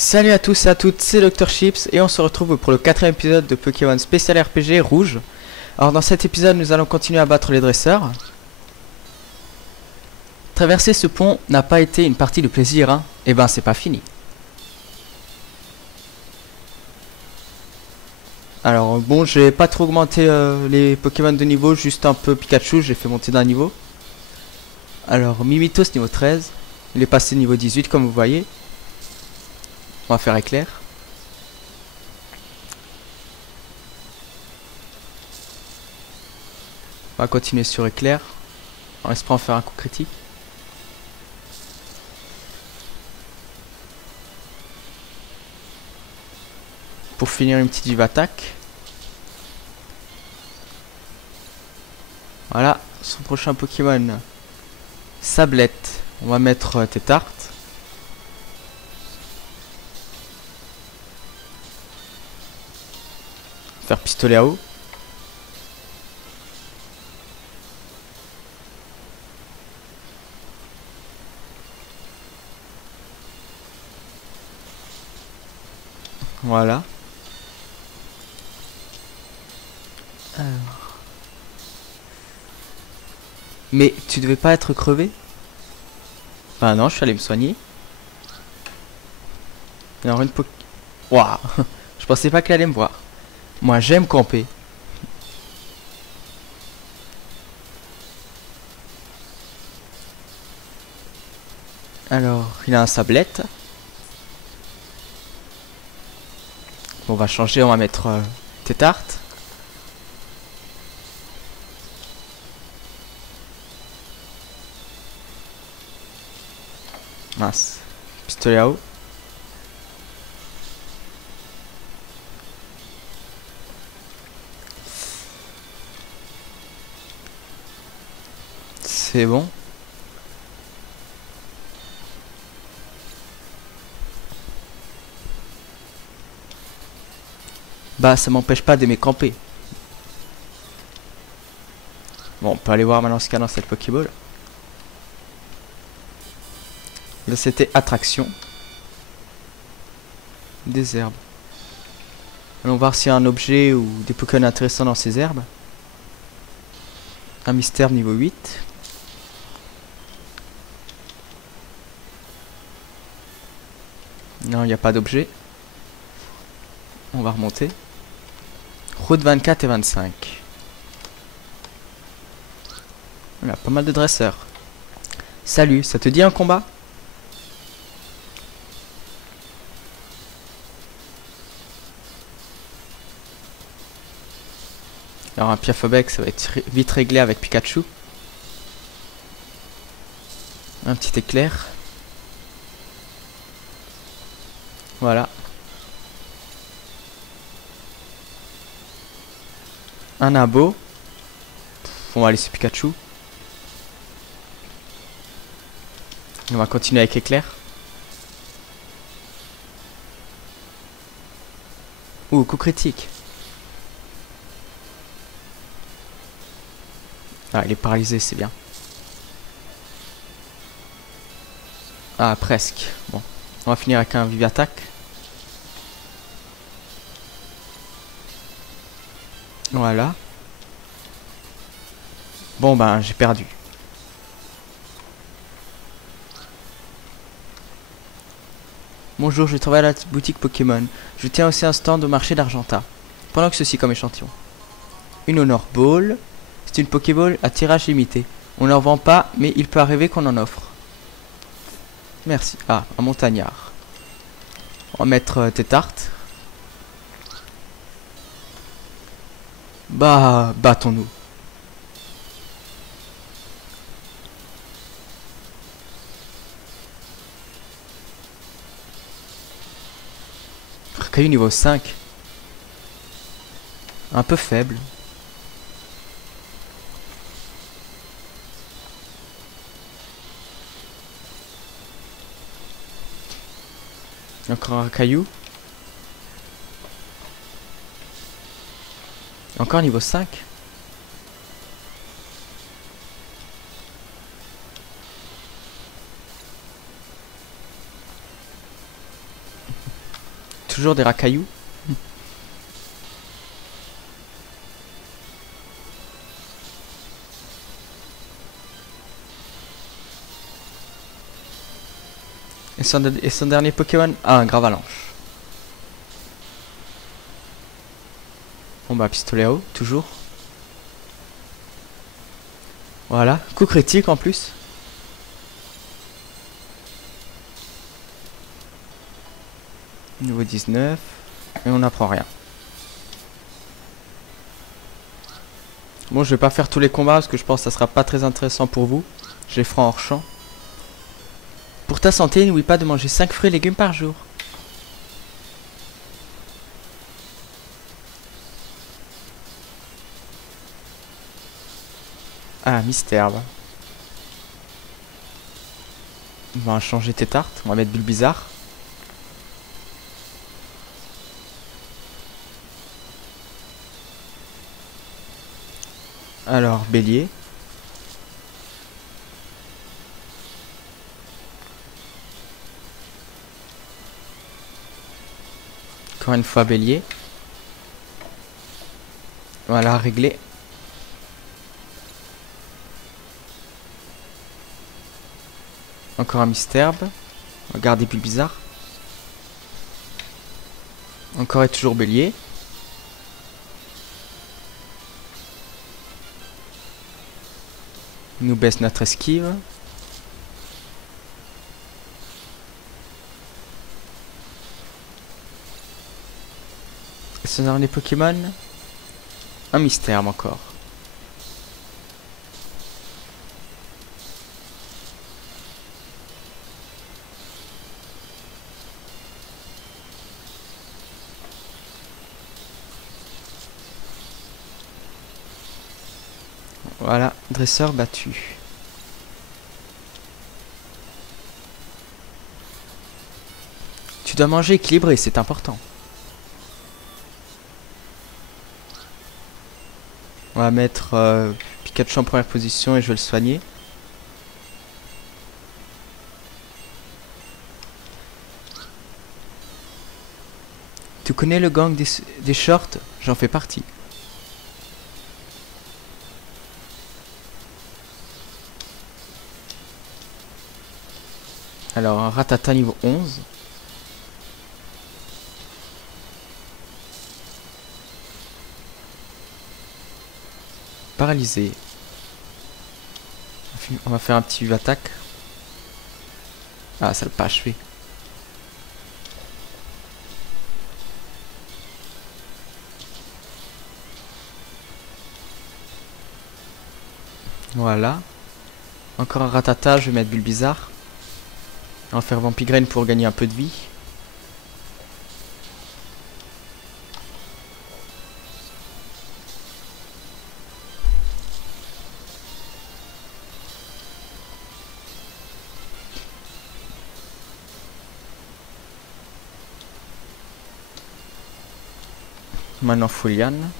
Salut à tous et à toutes, c'est Dr Chips et on se retrouve pour le quatrième épisode de Pokémon Spécial RPG Rouge. Alors dans cet épisode nous allons continuer à battre les dresseurs. Traverser ce pont n'a pas été une partie de plaisir, hein. Et ben c'est pas fini. Alors bon, j'ai pas trop augmenté les Pokémon de niveau, juste un peu Pikachu, j'ai fait monter d'un niveau. Alors Mimitos niveau 13, il est passé niveau 18 comme vous voyez. On va faire éclair. On va continuer sur éclair en espérant faire un coup critique. Pour finir une petite vive attaque. Voilà, son prochain Pokémon. Sablette. On va mettre Tétart. Faire pistolet à eau. Voilà. Alors. Mais tu devais pas être crevé? Bah non, je suis allé me soigner. Alors une Poké... Waouh. Je pensais pas qu'elle allait me voir. Moi j'aime camper. Alors, il a un sablette. Bon, on va changer, on va mettre Tétart. Mince. Pistolet à eau. C'est bon. Bah, ça m'empêche pas d'aimer camper. Bon, on peut aller voir maintenant ce qu'il y a dans cette Pokéball. Là, c'était attraction. Des herbes. Allons voir s'il y a un objet ou des Pokémon intéressants dans ces herbes. Un mystère niveau 8. Non, il n'y a pas d'objet. On va remonter. Route 24 et 25. Voilà, pas mal de dresseurs. Salut, ça te dit un combat? Alors un Piafobec, ça va être vite réglé avec Pikachu. Un petit éclair. Voilà. Un abo. On va laisser Pikachu. On va continuer avec éclair. Ouh, coup critique. Ah, il est paralysé, c'est bien. Ah, presque. Bon, on va finir avec un vive attaque. Voilà. Bon, ben, j'ai perdu. Bonjour, je travaille à la boutique Pokémon. Je tiens aussi un stand au marché d'Argenta. Pendant que ceci comme échantillon. Une Honor Ball. C'est une Pokéball à tirage limité. On n'en vend pas, mais il peut arriver qu'on en offre. Merci. Ah, un montagnard. On va mettre Tétart. Bah, battons-nous. Caillou niveau 5. Un peu faible. Encore un caillou. Encore niveau 5. toujours des racailloux. Et son dernier Pokémon? Ah, un Gravalanche. Bon bah, pistolet à eau, toujours. Voilà, coup critique en plus. Niveau 19. Et on n'apprend rien. Bon, je vais pas faire tous les combats parce que je pense que ça sera pas très intéressant pour vous. Je les ferai en hors champ. Pour ta santé, n'oublie pas de manger 5 fruits et légumes par jour. Ah, mystère. On va changer tes tartes. On va mettre Bulbizarre. Alors, Bélier. Encore une fois, Bélier. Voilà, réglé. Encore un mystère. On va garder Bulbizarre. Encore et toujours Bélier. Il nous baisse notre esquive. Ce sont les Pokémon. Un mystère encore. Voilà, dresseur battu. Tu dois manger équilibré, c'est important. On va mettre Pikachu en première position et je vais le soigner. Tu connais le gang des shorts? J'en fais partie. Alors, un Rattata niveau 11. Paralysé. On va faire un petit attaque. Ah, ça l'a pas achevé. Voilà. Encore un Rattata, je vais mettre Bulbizarre. On va faire Vampigraine pour gagner un peu de vie. Maintenant Foliane.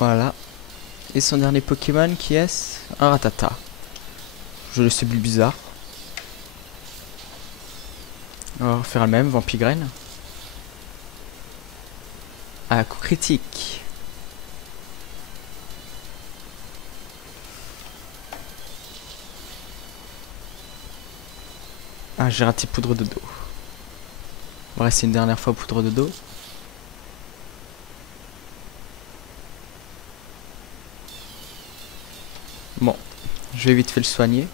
Voilà. Et son dernier Pokémon qui est un Rattata. Je le sais plus bizarre. On va refaire le même, Vampigraine. Ah, coup critique. Ah, j'ai raté poudre de dos. On va rester une dernière fois poudre de dos. Bon, je vais vite fait le soigner.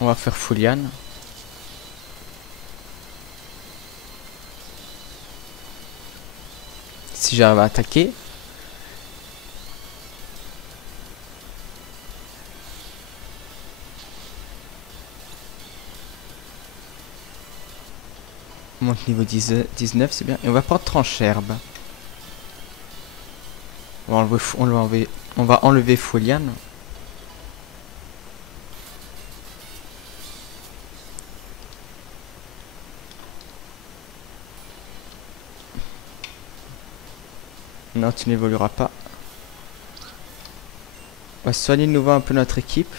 On va faire Foliane. Si j'arrive à attaquer. On monte niveau 19, c'est bien. Et on va prendre Trancherbe. On va enlever Foliane. Non, tu n'évolueras pas. On va soigner de nouveau un peu notre équipe.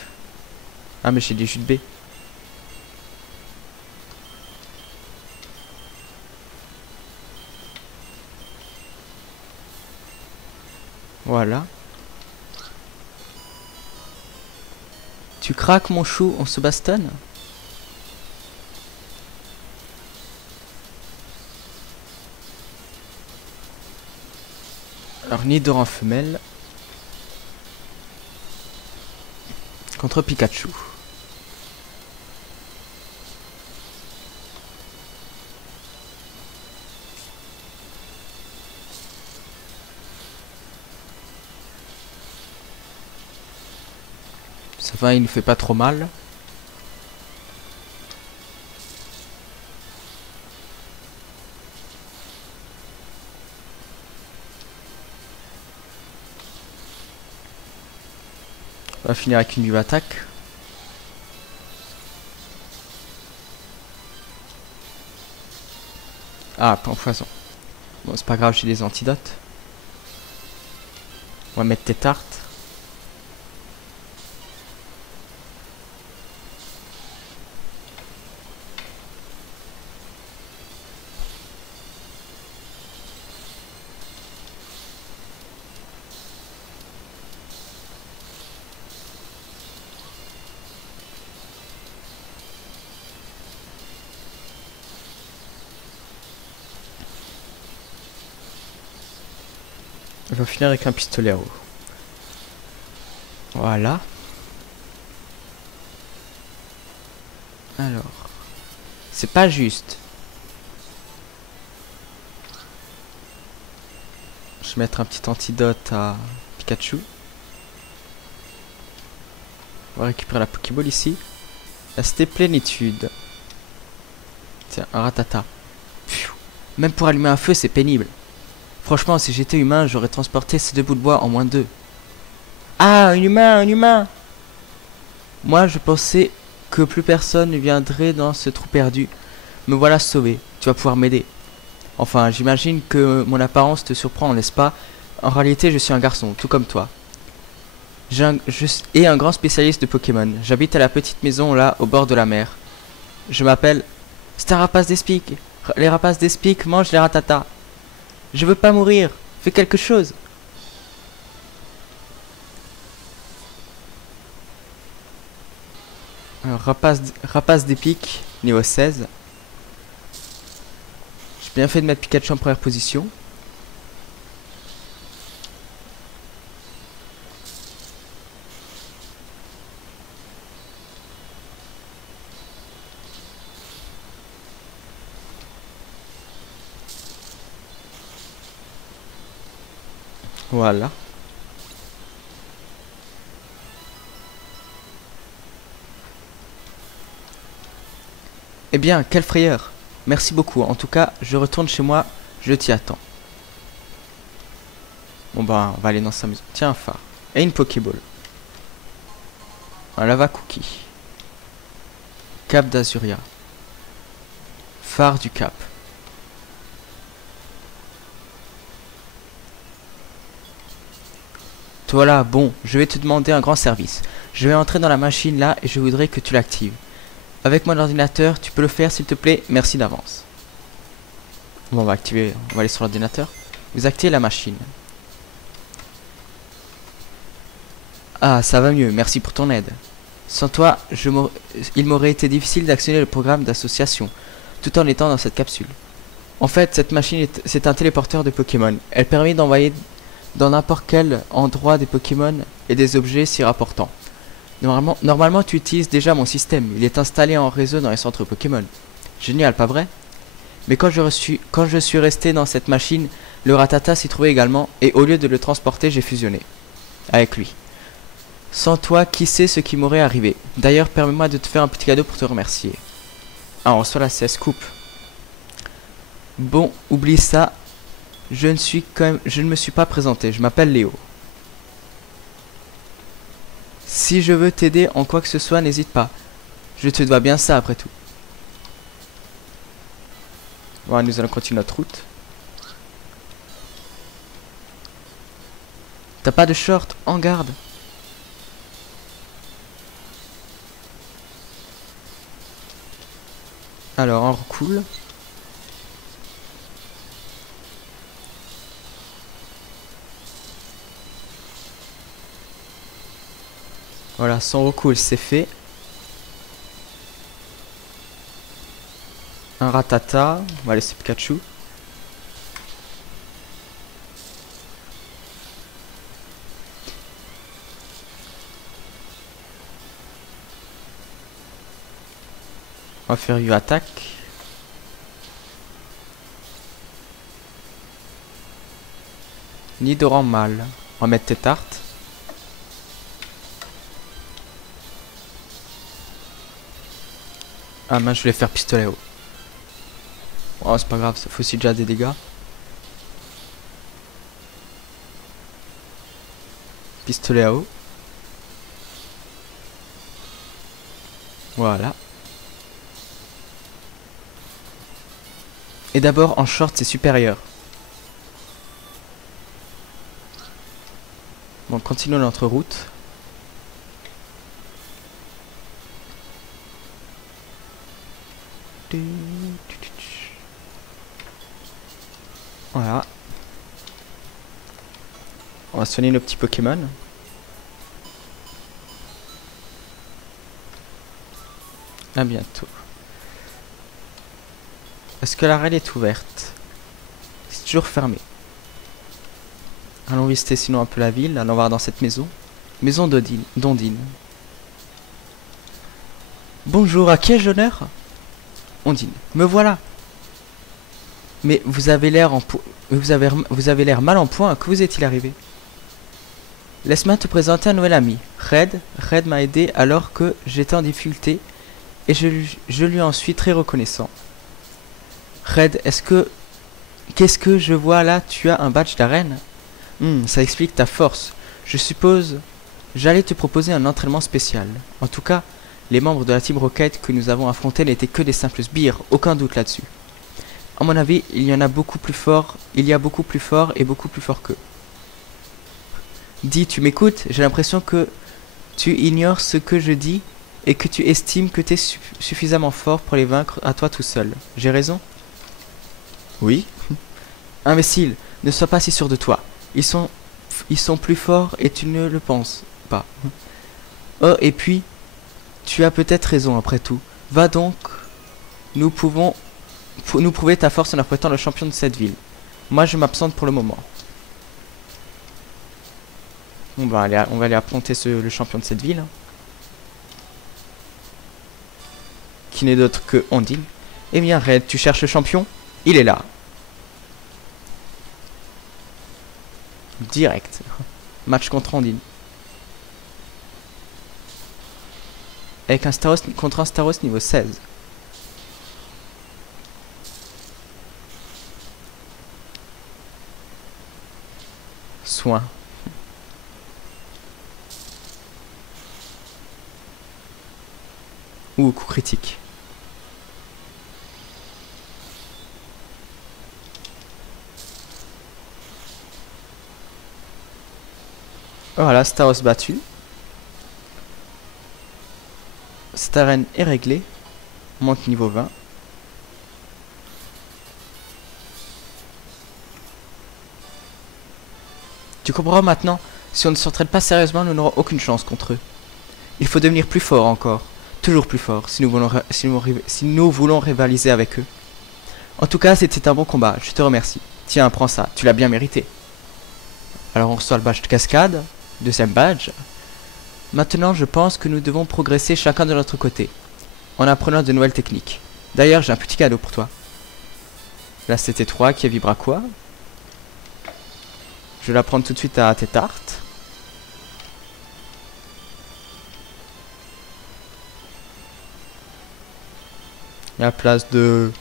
Ah, mais j'ai des jus de B. Voilà. Tu craques mon chou, on se bastonne? Alors, Nidoran en femelle. Contre Pikachu. Ça va, il ne fait pas trop mal. On va finir avec une vive attaque. Ah, pas en poison. Bon, c'est pas grave, j'ai des antidotes. On va mettre tes tartes. On va finir avec un pistolet à eau. Voilà. Alors. C'est pas juste. Je vais mettre un petit antidote à Pikachu. On va récupérer la Pokéball ici. La cité plénitude. Tiens, un ratata. Pfiou. Même pour allumer un feu, c'est pénible. Franchement, si j'étais humain, j'aurais transporté ces 2 bouts de bois en moins de 2. Ah, un humain, un humain! Moi, je pensais que plus personne ne viendrait dans ce trou perdu. Me voilà sauvé. Tu vas pouvoir m'aider. Enfin, j'imagine que mon apparence te surprend, n'est-ce pas? En réalité, je suis un garçon, tout comme toi. Je suis un grand spécialiste de Pokémon. J'habite à la petite maison là, au bord de la mer. Je m'appelle... C'est un rapace d'Espic. Les rapaces d'Espic mangent les ratatas. Je veux pas mourir. Fais quelque chose. Alors, rapace d'Epic, niveau 16. J'ai bien fait de mettre Pikachu en première position. Voilà. Eh bien, quelle frayeur. Merci beaucoup. En tout cas, je retourne chez moi. Je t'y attends. Bon bah, on va aller dans sa maison. Tiens, un phare. Et une Pokéball. Un lava cookie. Cap d'Azuria. Phare du Cap. Voilà, bon, je vais te demander un grand service. Je vais entrer dans la machine là et je voudrais que tu l'actives. Avec mon ordinateur, tu peux le faire s'il te plaît, merci d'avance. Bon, on va aller sur l'ordinateur. Vous activez la machine. Ah, ça va mieux, merci pour ton aide. Sans toi, il m'aurait été difficile d'actionner le programme d'association, tout en étant dans cette capsule. En fait, cette machine, c'est un téléporteur de Pokémon. Elle permet d'envoyer dans n'importe quel endroit des Pokémon et des objets s'y rapportant. Normalement, tu utilises déjà mon système. Il est installé en réseau dans les centres Pokémon. Génial, pas vrai? Mais quand je suis resté dans cette machine, le Rattata s'y trouvait également, et au lieu de le transporter, j'ai fusionné avec lui. Sans toi, qui sait ce qui m'aurait arrivé? D'ailleurs, permets-moi de te faire un petit cadeau pour te remercier. Ah, on reçoit la CS Coupe. Bon, oublie ça. Je ne me suis pas présenté, je m'appelle Léo. Si je veux t'aider en quoi que ce soit, n'hésite pas. Je te dois bien ça après tout. Bon, nous allons continuer notre route. T'as pas de short, en garde. Alors, on recoule. Voilà, son recoul, c'est fait. Un ratata. On va laisser Pikachu. On va faire une attaque. Nidoran mal. On va mettre tes tartes. Ah mince, je voulais faire pistolet haut. Oh, c'est pas grave, ça fait aussi déjà des dégâts. Pistolet à eau. Voilà. Et d'abord en short c'est supérieur. Bon, continuons notre route. Voilà. On va soigner nos petits Pokémon. À bientôt. Est-ce que l'arène est ouverte? C'est toujours fermé. Allons visiter sinon un peu la ville. Allons voir dans cette maison. Maison d'Ondine. Bonjour, à qui ai-je l'honneur? Ondine. Me voilà. Mais vous avez l'air vous avez l'air mal en point. Que vous est-il arrivé? Laisse-moi te présenter un nouvel ami. Red. Red m'a aidé alors que j'étais en difficulté. Et je lui en suis très reconnaissant. Red, qu'est-ce que je vois là? Tu as un badge d'arène? Ça explique ta force. Je suppose... J'allais te proposer un entraînement spécial. En tout cas, les membres de la Team Rocket que nous avons affrontés n'étaient que des simples sbires, aucun doute là-dessus. À mon avis, il y a beaucoup plus fort et beaucoup plus fort qu'eux. Dis, tu m'écoutes? J'ai l'impression que tu ignores ce que je dis et que tu estimes que tu es suffisamment fort pour les vaincre à toi tout seul. J'ai raison? Oui. Imbécile, ne sois pas si sûr de toi. Ils sont plus forts et tu ne le penses pas. Oh, et puis, tu as peut-être raison après tout. Va donc, nous pouvons nous prouver ta force en affrontant le champion de cette ville. Moi, je m'absente pour le moment. On va aller affronter le champion de cette ville. Hein. Qui n'est d'autre que Ondine. Eh bien, Red, tu cherches le champion? Il est là. Direct. Match contre Ondine. Avec un Staros contre un Staros niveau 16. Soin. Ou coup critique. Voilà, Staros battu. Cette arène est réglée. On monte niveau 20. Tu comprends maintenant? Si on ne s'entraîne pas sérieusement, nous n'aurons aucune chance contre eux. Il faut devenir plus fort encore. Toujours plus fort, si nous voulons rivaliser avec eux. En tout cas, c'était un bon combat. Je te remercie. Tiens, prends ça. Tu l'as bien mérité. Alors, on reçoit le badge de cascade. Deuxième badge. Maintenant, je pense que nous devons progresser chacun de notre côté, en apprenant de nouvelles techniques. D'ailleurs, j'ai un petit cadeau pour toi. Là, c'était 3 qui est Vibraqua. Je vais la prendre tout de suite à tes tartes. Il y a la place de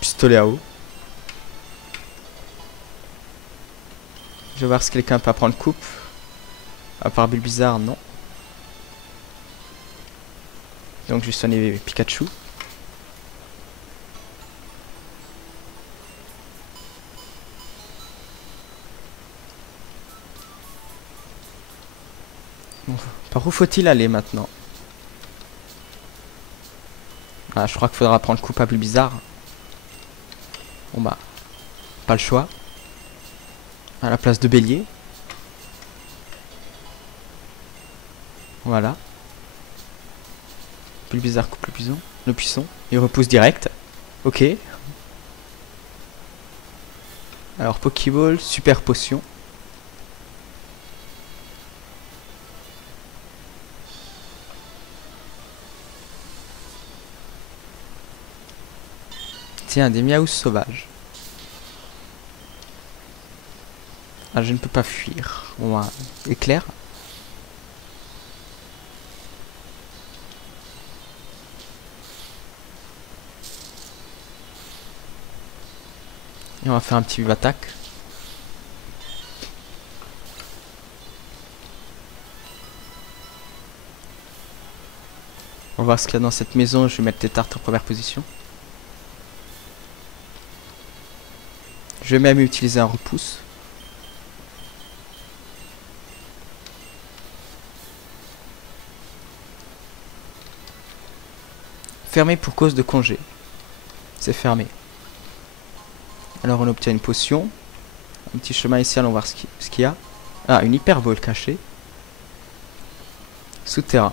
pistolet à eau. Je vais voir si quelqu'un peut prendre coupe. À part Bulbizarre, non. Donc je vais soigner Pikachu. Alors, où faut-il aller maintenant? Ah, je crois qu'il faudra prendre le coupable bizarre. Bon bah, pas le choix. À la place de bélier. Voilà. Puis le bizarre coupe le buisson. Il repousse direct. Ok. Alors, Pokéball, super potion. Tiens, des miaous sauvages. Ah, je ne peux pas fuir. Bon, bah, éclair. Et on va faire un petit attaque. On va voir ce qu'il y a dans cette maison. Je vais mettre les tartes en première position. Je vais même utiliser un repousse. Fermé pour cause de congé. C'est fermé. Alors on obtient une potion. Un petit chemin ici, allons voir ce qu'il y a. Ah, une hyperbole cachée. Souterrain.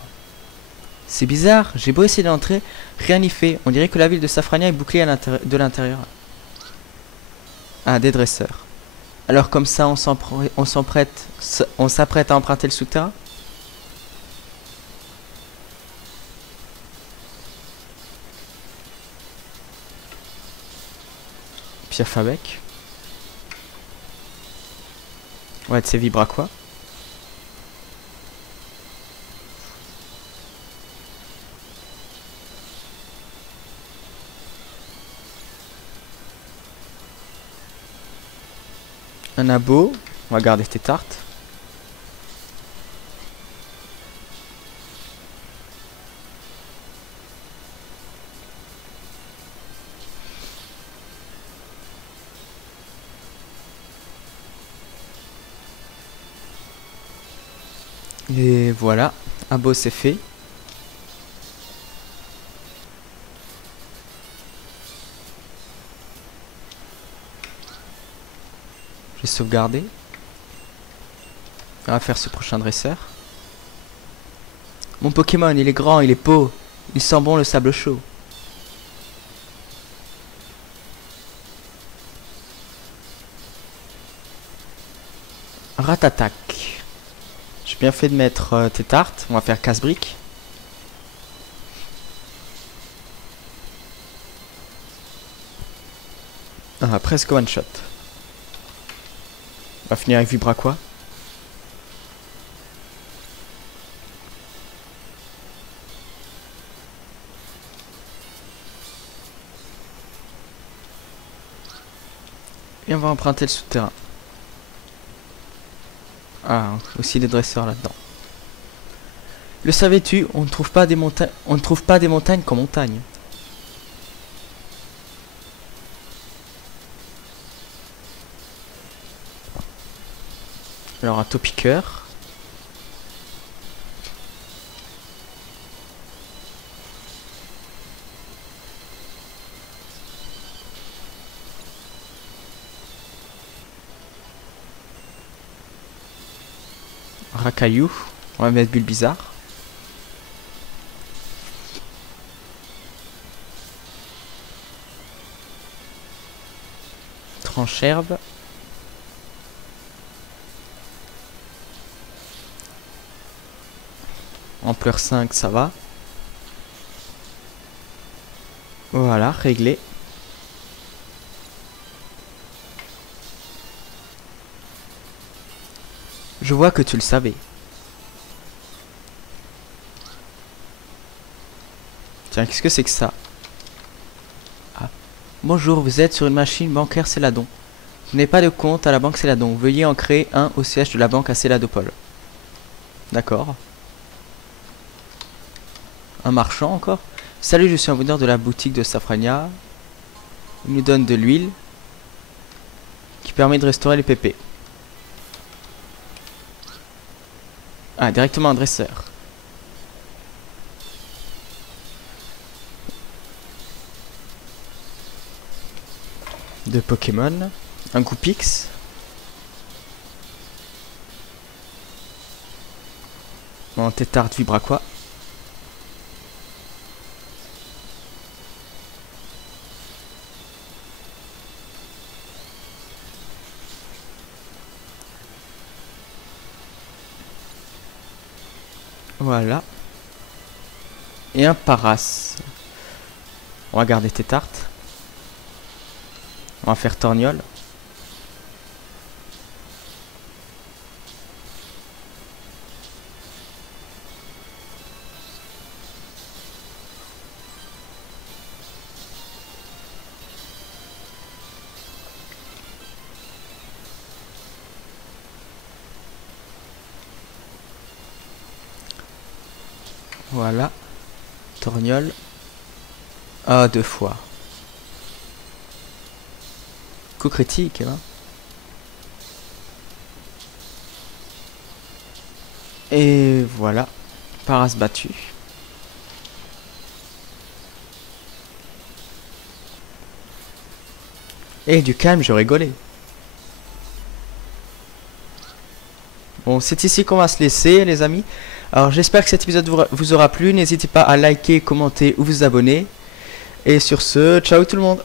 C'est bizarre, j'ai beau essayer d'entrer, rien n'y fait. On dirait que la ville de Safrania est bouclée de l'intérieur. Ah, des dresseurs. Alors comme ça, on s'apprête à emprunter le souterrain. Piaf avec. Ouais, de ces vibra quoi. Un abo. On va garder tes tartes. Et voilà. Abo c'est fait. Je vais sauvegarder. On va faire ce prochain dresseur. Mon Pokémon, il est grand, il est beau. Il sent bon le sable chaud. Ratatac. J'ai bien fait de mettre tes tartes. On va faire casse-brique. Ah, presque one shot. On va finir avec Vibra quoi. Et on va emprunter le souterrain. Ah, aussi des dresseurs là-dedans. Le savais-tu, on ne trouve pas des montagnes qu'en montagne. Alors un topiqueur. Racaillou. On va mettre bulle bizarre. Trancherbe. Ampleur 5, ça va. Voilà, réglé. Je vois que tu le savais. Tiens, qu'est-ce que c'est que ça? Ah. Bonjour, vous êtes sur une machine bancaire Céladon. Vous n'avez pas de compte à la banque Céladon. Veuillez en créer un au siège de la banque à Céladopole. D'accord. Un marchand encore. Salut, je suis un vendeur de la boutique de Safrania. Il nous donne de l'huile qui permet de restaurer les pépés. Ah, directement un dresseur. de Pokémon. Un coup Pix. En Tétard Vibraquois. Voilà. Et un Paras. On va garder Tétart. On va faire Torgnole. Voilà. Torgnole. Ah, 2 fois. Coup critique, hein. Et voilà. Paras battu. Et du calme, je rigolais. Bon, c'est ici qu'on va se laisser, les amis. Alors, j'espère que cet épisode vous aura plu. N'hésitez pas à liker, commenter ou vous abonner. Et sur ce, ciao tout le monde.